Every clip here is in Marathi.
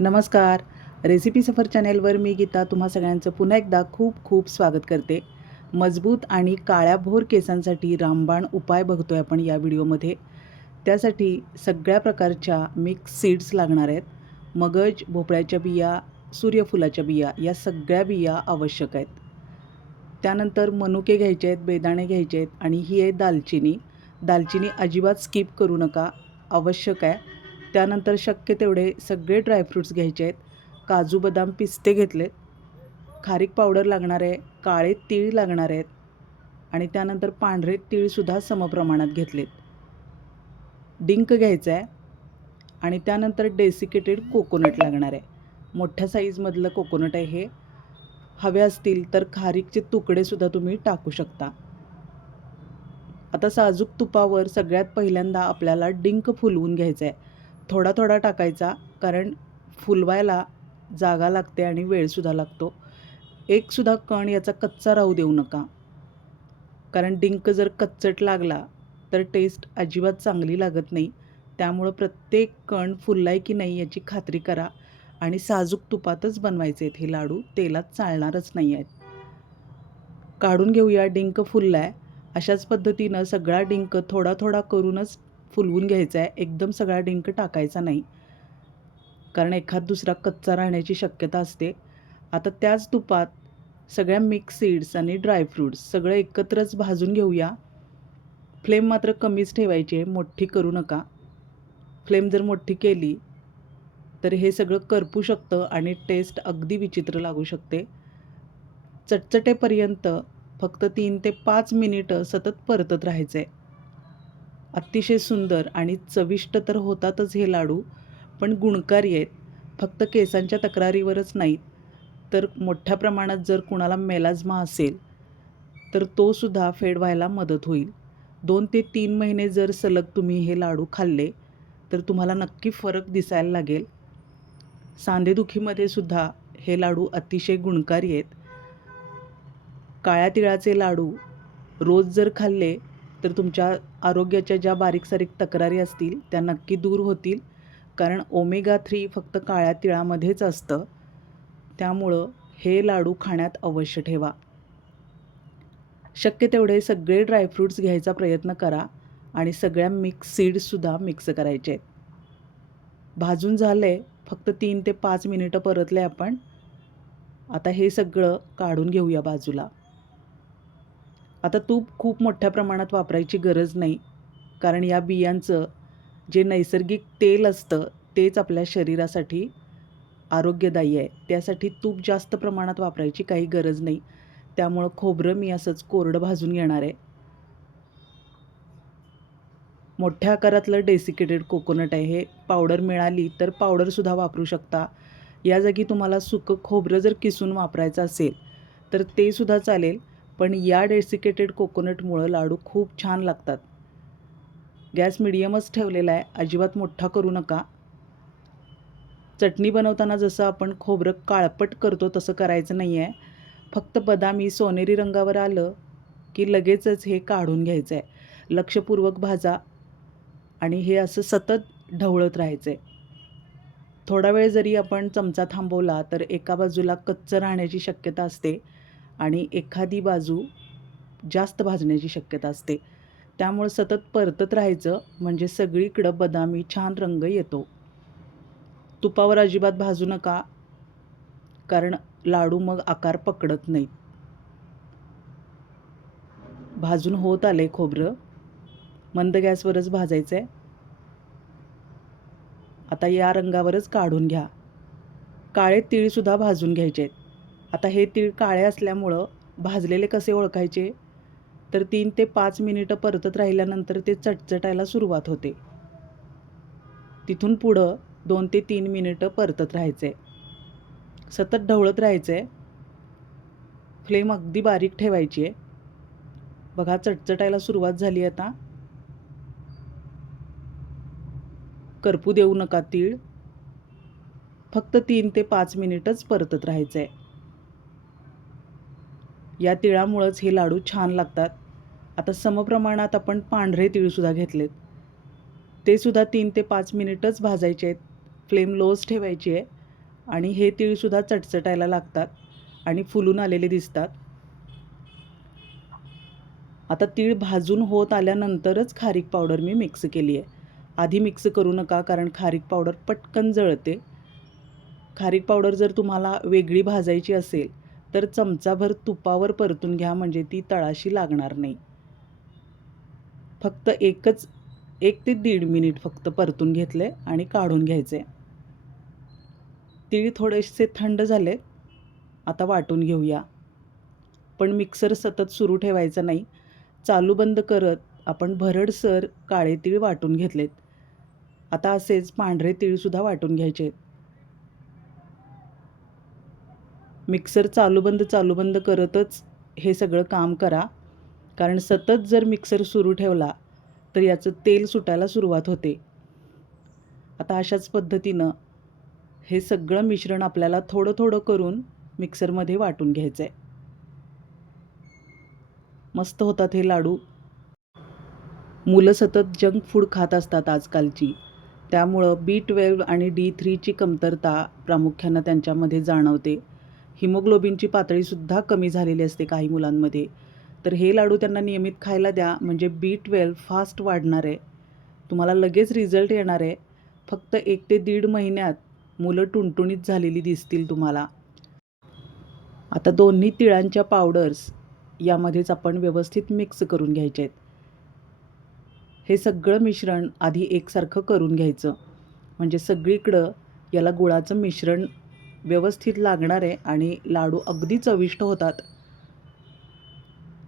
नमस्कार. रेसिपी सफर चॅनेलवर मी गीता तुम्हा सगळ्यांचं पुन्हा एकदा खूप खूप स्वागत करते. मजबूत आणि काळ्याभोर केसांसाठी रामबाण उपाय बघतोय आपण या व्हिडिओमध्ये. त्यासाठी सगळ्या प्रकारच्या मिक्स सीड्स लागणार आहेत. मगज, भोपळ्याच्या बिया, सूर्यफुलाच्या बिया या सगळ्या बिया आवश्यक आहेत. त्यानंतर मनुके घ्यायचे आहेत, बेदाणे घ्यायचे आहेत आणि ही आहे दालचिनी. दालचिनी अजिबात स्किप करू नका, आवश्यक आहे. त्यानंतर शक्य तेवढे सगळे ड्रायफ्रूट्स घ्यायचे आहेत. काजू, बदाम, पिस्ते घेतलेत. खारीक पावडर लागणार आहे, काळे तीळ लागणार आहेत आणि त्यानंतर पांढरे तीळसुद्धा समप्रमाणात घेतलेत. डिंक घ्यायचा आहे आणि त्यानंतर डेसिकेटेड कोकोनट लागणार आहे. मोठ्या साईजमधलं कोकोनट आहे हे. हवे असतील तर खारीकचे तुकडेसुद्धा तुम्ही टाकू शकता. आता साजूक तुपावर सगळ्यात पहिल्यांदा आपल्याला डिंक फुलवून घ्यायचा आहे. थोडा थोडा टाकायचा, कारण फुलवायला जागा लागते आणि वेळसुद्धा लागतो. एकसुद्धा कण याचा कच्चा राहू देऊ नका, कारण डिंक जर कच्चट लागला तर टेस्ट अजिबात चांगली लागत नाही. त्यामुळं प्रत्येक कण फुललाय की नाही याची खात्री करा आणि साजूक तुपातच बनवायचे आहेत हे लाडू, तेलात चालणारच नाही आहेत. काढून घेऊया. डिंक फुलला आहे. अशाच पद्धतीनं सगळा डिंक थोडा थोडा करूनच फुलवून घ्यायचा आहे. एकदम सगळा डिंक टाकायचा नाही, कारण एखाद दुसरा कच्चा राहण्याची शक्यता असते. आता त्याच तुपात सगळ्या मिक्स सीड्स आणि ड्रायफ्रूट्स सगळं एकत्रच भाजून घेऊया. फ्लेम मात्र कमीच ठेवायची आहे, मोठी करू नका. फ्लेम जर मोठी केली तर हे सगळं करपू शकतं आणि टेस्ट अगदी विचित्र लागू शकते. चटचटेपर्यंत फक्त 3 ते 5 मिनिटं सतत परतत राहायचं आहे. अतिशय सुंदर आणि चविष्ट तर होतातच हे लाडू, पण गुणकारी आहेत. फक्त केसांच्या तक्रारीवरच नाहीत, तर मोठ्या प्रमाणात जर कुणाला मेलाझ्मा असेल तर तोसुद्धा फेड व्हायला मदत होईल. 2 ते 3 महिने जर सलग तुम्ही हे लाडू खाल्ले तर तुम्हाला नक्की फरक दिसायला लागेल. सांधेदुखीमध्ये सुद्धा हे लाडू अतिशय गुणकारी आहेत. काळ्या तिळाचे लाडू रोज जर खाल्ले तर तुमच्या आरोग्याच्या ज्या बारीक-सारीक तक्रारी असतील त्या नक्की दूर होतील, कारण ओमेगा 3 फक्त काळ्या तिळामध्येच असतं. त्यामुळं हे लाडू खाण्यात अवश्य ठेवा. शक्य तेवढे सगळे ड्रायफ्रूट्स घ्यायचा प्रयत्न करा आणि सगळ्या मिक्स सीड्ससुद्धा मिक्स करायचे आहेत. भाजून झाले, फक्त 3 ते 5 मिनिटं परतले आपण. आता हे सगळं काढून घेऊया बाजूला. आता तूप खूप मोठ्या प्रमाणात वापरायची गरज नाही, कारण या बियांचं जे नैसर्गिक तेल असतं तेच आपल्या शरीरासाठी आरोग्यदायी आहे. त्यासाठी तूप जास्त प्रमाणात वापरायची काही गरज नाही. त्यामुळं खोबरं मी असंच कोरडं भाजून घेणार आहे. मोठ्या आकारातलं डेसिकेटेड कोकोनट आहे हे. पावडर मिळाली तर पावडरसुद्धा वापरू शकता. या जागी तुम्हाला सुकं खोबरं जर किसून वापरायचं असेल तर ते सुद्धा चालेल, पण या डेसिकेटेड कोकोनटमुळं लाडू खूप छान लागतात. गॅस मिडियमच ठेवलेला आहे, अजिबात मोठा करू नका. चटणी बनवताना जसं आपण खोबरं काळपट करतो तसं करायचं नाही आहे. फक्त बदामी सोनेरी रंगावर आलं की लगेचच हे काढून घ्यायचं आहे. लक्षपूर्वक भाजा आणि हे असं सतत ढवळत राहायचं आहे. थोडा वेळ जरी आपण चमचा थांबवला तर एका बाजूला कच्चं राहण्याची शक्यता असते आणि एखादी बाजू जास्त भाजण्याची शक्यता असते. त्यामुळे सतत परतत राहायचं, म्हणजे सगळीकडं बदामी छान रंग येतो. तुपावर अजिबात भाजू नका, कारण लाडू मग आकार पकडत नाहीत. भाजून होत आले खोबरं, मंद गॅसवरच भाजायचं आहे. आता या रंगावरच काढून घ्या. काळे तीळसुद्धा भाजून घ्यायचे आहेत. आता हे तीळ काळे असल्यामुळं भाजलेले कसे ओळखायचे, तर 3 ते 5 मिनिटं परतत राहिल्यानंतर ते चटचटायला सुरुवात होते. तिथून पुढं 2 ते 3 मिनिटं परतत राहायचं आहे. सतत ढवळत राहायचं आहे. फ्लेम अगदी बारीक ठेवायची आहे. बघा चटचटायला सुरुवात झाली आता. करपू देऊ नका तीळ. फक्त 3 ते 5 मिनिटच परतत राहायचं आहे. या तिळामुळंच हे लाडू छान लागतात. आता समप्रमाणात आपण पांढरे तीळसुद्धा घेतलेत. ते सुद्धा 3 ते 5 मिनिटच भाजायचे आहेत. फ्लेम लोच ठेवायची आहे. आणि हे तीळसुद्धा चटचटायला लागतात आणि फुलून आलेले दिसतात. आता तीळ भाजून होत आल्यानंतरच खारीक पावडर मी मिक्स केली आहे. आधी मिक्स करू नका, कारण खारीक पावडर पटकन जळते. खारीक पावडर जर तुम्हाला वेगळी भाजायची असेल तर चमचाभर तुपावर परतून घ्या, म्हणजे ती तळाशी लागणार नाही. फक्त 1 ते 1.5 मिनिट फक्त परतून घेतले आणि काढून घ्यायचे. तीळ थोडेसे थंड झाले, आता वाटून घेऊया. पण मिक्सर सतत सुरू ठेवायचा नाही. चालू बंद करत आपण भरडसर काळे तीळ वाटून घेतलेत. आता असेच पांढरे तीळसुद्धा वाटून घ्यायचे. मिक्सर चालू बंद करतच हे सगळं काम करा, कारण सतत जर मिक्सर सुरू ठेवला तर याचं तेल सुटायला सुरुवात होते. आता अशाच पद्धतीनं हे सगळं मिश्रण आपल्याला थोडं थोडं करून मिक्सरमध्ये वाटून घ्यायचं आहे. मस्त होतात हे लाडू. मुलं सतत जंक फूड खात असतात आजकालची, त्यामुळं B12 आणि D3ची कमतरता प्रामुख्यानं त्यांच्यामध्ये जाणवते. हिमोग्लोबिनची पातळीसुद्धा कमी झालेली असते काही मुलांमध्ये. तर हे लाडू त्यांना नियमित खायला द्या, म्हणजे B12 फास्ट वाढणार आहे. तुम्हाला लगेच रिझल्ट येणार आहे. फक्त 1 ते 1.5 महिन्यात मुलं टुणटुणीत झालेली दिसतील तुम्हाला. आता दोन्ही तिळांच्या पावडर्स यामध्येच आपण व्यवस्थित मिक्स करून घ्यायचे आहेत. हे सगळं मिश्रण आधी एकसारखं करून घ्यायचं, म्हणजे सगळीकडं याला गुळाचं मिश्रण व्यवस्थित लागणार आहे आणि लाडू अगदी चविष्ट होतात.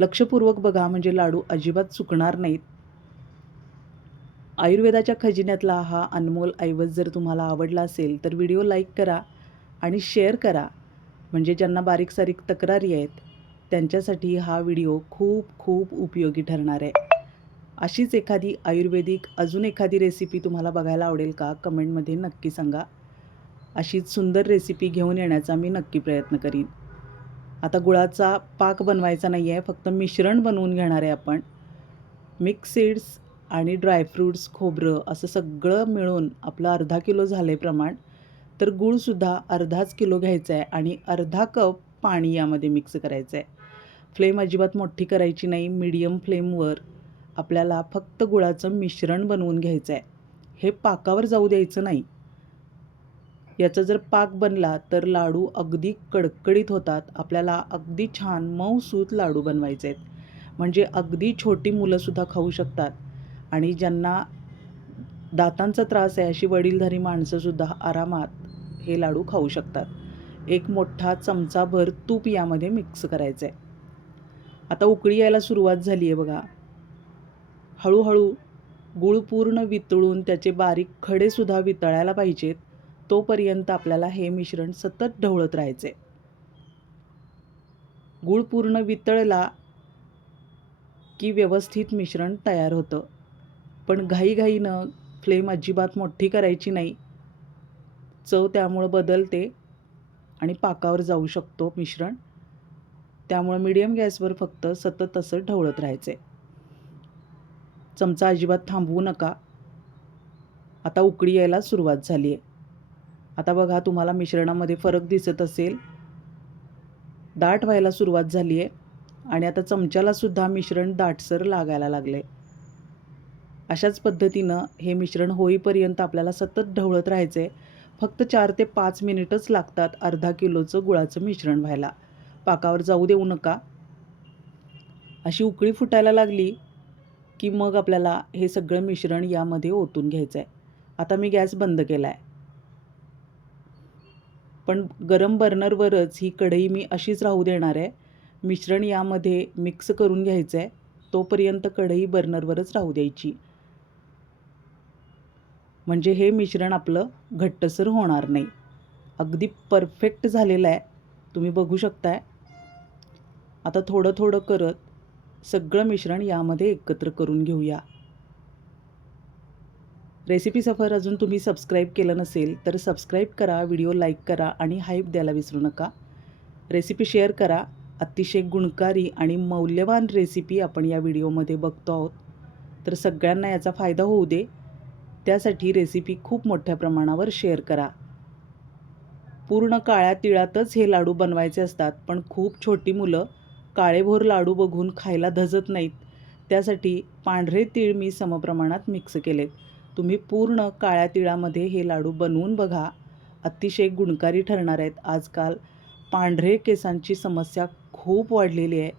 लक्षपूर्वक बघा, म्हणजे लाडू अजिबात चुकणार नाहीत. आयुर्वेदाच्या खजिन्यातला हा अनमोल ऐवज जर तुम्हाला आवडला असेल तर व्हिडिओ लाईक करा आणि शेअर करा, म्हणजे ज्यांना बारीक सारीक तक्रारी आहेत त्यांच्यासाठी हा व्हिडिओ खूप खूप उपयोगी ठरणार आहे. अशीच एखादी आयुर्वेदिक अजून एखादी रेसिपी तुम्हाला बघायला आवडेल का? कमेंटमध्ये नक्की सांगा. अशीच सुंदर रेसिपी घेऊन येण्याचा मी नक्की प्रयत्न करीन. आता गुळाचा पाक बनवायचा नाही आहे, फक्त मिश्रण बनवून घेणार आहे आपण. मिक्स सीड्स आणि ड्रायफ्रूट्स, खोबरं असं सगळं मिळून आपलं अर्धा किलो झाले प्रमाण. तर गूळसुद्धा अर्धाच किलो घ्यायचा आहे आणि अर्धा कप पाणी यामध्ये मिक्स करायचं आहे. फ्लेम अजिबात मोठी करायची नाही, मीडियम फ्लेमवर आपल्याला फक्त गुळाचं मिश्रण बनवून घ्यायचं आहे. हे पाकावर जाऊ द्यायचं नाही. याचा जर पाक बनला तर लाडू अगदी कडकडीत होतात. आपल्याला अगदी छान मऊसूत लाडू बनवायचे आहेत, म्हणजे अगदी छोटी मुलंसुद्धा खाऊ शकतात आणि ज्यांना दातांचा त्रास आहे अशी वडीलधारी माणसंसुद्धा आरामात हे लाडू खाऊ शकतात. एक मोठा चमचाभर तूप यामध्ये मिक्स करायचं आहे. आता उकळी यायला सुरुवात झाली आहे बघा. हळूहळू गूळ पूर्ण वितळून त्याचे बारीक खडेसुद्धा वितळायला पाहिजेत, तोपर्यंत आपल्याला हे मिश्रण सतत ढवळत राहायचे. गूळ पूर्ण वितळला की व्यवस्थित मिश्रण तयार होतं. पण घाईघाईनं फ्लेम अजिबात मोठी करायची नाही. चव त्यामुळं बदलते आणि पाकावर जाऊ शकतो मिश्रण. त्यामुळं मीडियम गॅसवर फक्त सतत असं ढवळत राहायचं आहे. चमचा अजिबात थांबवू नका. आता उकळी यायला सुरुवात झाली आहे. आता बघा, तुम्हाला मिश्रणामध्ये फरक दिसत असेल. दाट व्हायला सुरुवात झाली आहे आणि आता चमच्यालासुद्धा मिश्रण दाटसर लागायला लागले. अशाच पद्धतीनं हे मिश्रण होईपर्यंत आपल्याला सतत ढवळत राहायचं आहे. फक्त 4 ते 5 मिनिटच लागतात अर्धा किलोचं गुळाचं मिश्रण व्हायला. पाकावर जाऊ देऊ नका. अशी उकळी फुटायला लागली की मग आपल्याला हे सगळं मिश्रण यामध्ये ओतून घ्यायचं आहे. आता मी गॅस बंद केला आहे. पण गरम बर्नरवरच ही कढई मी अशीच राहू देणार आहे. मिश्रण यामध्ये मिक्स करून घ्यायचं आहे, तोपर्यंत कढई बर्नरवरच राहू द्यायची, म्हणजे हे मिश्रण आपलं घट्टसर होणार नाही. अगदी परफेक्ट झालेलं आहे, तुम्ही बघू शकताय. आता थोडं थोडं करत सगळं मिश्रण यामध्ये एकत्र करून घेऊया. रेसिपी सफर अजून तुम्ही सबस्क्राईब केलं नसेल तर सबस्क्राईब करा, व्हिडिओ लाईक करा आणि हाईप द्यायला विसरू नका. रेसिपी शेअर करा. अतिशय गुणकारी आणि मौल्यवान रेसिपी आपण या व्हिडिओमध्ये बघतो आहोत, तर सगळ्यांना याचा फायदा होऊ दे, त्यासाठी रेसिपी खूप मोठ्या प्रमाणावर शेअर करा. पूर्ण काळ्या तिळातच हे लाडू बनवायचे असतात, पण खूप छोटी मुलं काळेभोर लाडू बघून खायला धजत नाहीत. त्यासाठी पांढरे तीळ मी समप्रमाणात मिक्स केलेत. तुम्ही पूर्ण काळ्या तिळामध्ये हे लाडू बनवून बघा. अतिशय गुणकारी ठरणार आहेत. आजकाल पांढरे केसांची समस्या खूप वाढलेली आहे.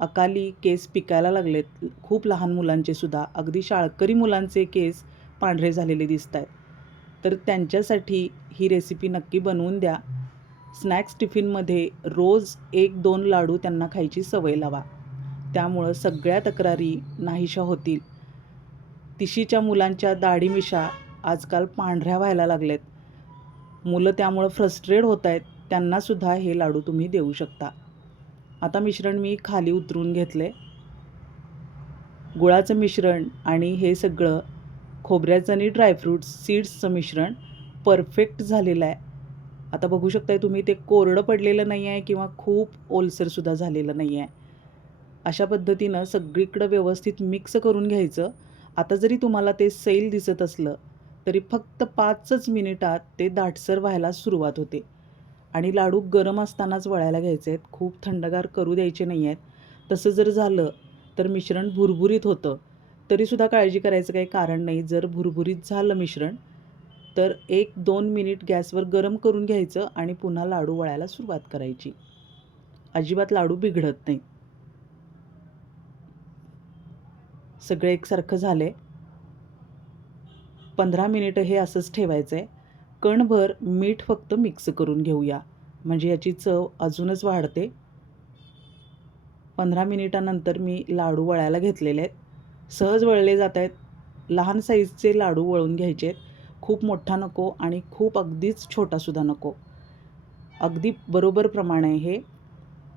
अकाली केस पिकायला लागलेत. खूप लहान मुलांचे सुद्धा, अगदी शाळकरी मुलांचे केस पांढरे झालेले दिसत आहेत. तर त्यांच्यासाठी ही रेसिपी नक्की बनवून द्या. स्नॅक्स टिफिनमध्ये रोज 1-2 लाडू त्यांना खायची सवय लावा. त्यामुळं सगळ्या तक्रारी नाहीशा होतील. तिशीच्या मुलांच्या दाढी-मिशा आजकाल पांढऱ्या व्हायला लागल्यात. मुलं त्यामुळं फ्रस्ट्रेट होत आहेत. त्यांनासुद्धा हे लाडू तुम्ही देऊ शकता. आता मिश्रण मी खाली उतरून घेतले. गुळाचं मिश्रण आणि हे सगळं खोबऱ्याचं आणि ड्रायफ्रूट्स सीड्सचं मिश्रण परफेक्ट झालेलं आहे. आता बघू शकताय तुम्ही, ते कोरडं पडलेलं नाही आहे किंवा खूप ओलसरसुद्धा झालेलं नाही आहे. अशा पद्धतीनं सगळीकडं व्यवस्थित मिक्स करून घ्यायचं. आता जरी तुम्हाला ते सैल दिसत असलं तरी फक्त 5च मिनिटात ते दाटसर व्हायला सुरुवात होते. आणि लाडू गरम असतानाच वळायला घ्यायचे आहेत, खूप थंडगार करू द्यायचे नाही आहेत. तसं जर झालं तर मिश्रण भुरभुरीत होतं. तरीसुद्धा काळजी करायचं काही कारण नाही. जर भुरभुरीत झालं मिश्रण तर 1-2 मिनिट गॅसवर गरम करून घ्यायचं आणि पुन्हा लाडू वळायला सुरुवात करायची. अजिबात लाडू बिघडत नाही. सगळं एकसारखं झालं आहे. 15 मिनिटं हे असंच ठेवायचं आहे. कणभर मीठ फक्त मिक्स करून घेऊया, म्हणजे याची चव अजूनच वाढते. 15 मिनिटानंतर मी लाडू वळायला घेतलेले आहेत. सहज वळले जात आहेत. लहान साईजचे लाडू वळून घ्यायचे आहेत. खूप मोठा नको आणि खूप अगदीच छोटासुद्धा नको. अगदी बरोबर प्रमाण आहे हे.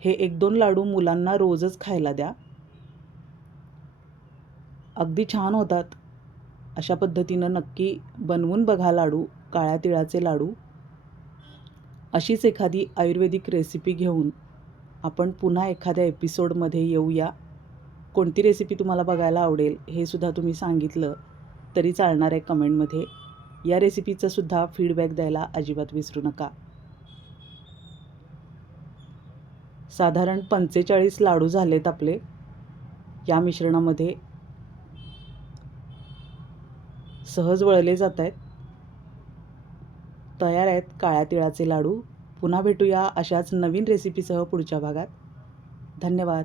हे 1-2 लाडू मुलांना रोजच खायला द्या. अगदी छान होतात. अशा पद्धतीनं नक्की बनवून बघा लाडू, काळ्या तिळाचे लाडू. अशीच एखादी आयुर्वेदिक रेसिपी घेऊन आपण पुन्हा एखाद्या एपिसोडमध्ये येऊया. कोणती रेसिपी तुम्हाला बघायला आवडेल हे सुद्धा तुम्ही सांगितलं तरी चालणार आहे कमेंटमध्ये. या रेसिपीचा सुद्धा फीडबॅक द्यायला अजिबात विसरू नका. साधारण 45 लाडू झालेत आपले या मिश्रणामध्ये. सहज वळले जात आहेत. तयार आहेत काळ्या तिळाचे लाडू. पुन्हा भेटूया अशाच नवीन रेसिपीसह पुढच्या भागात. धन्यवाद.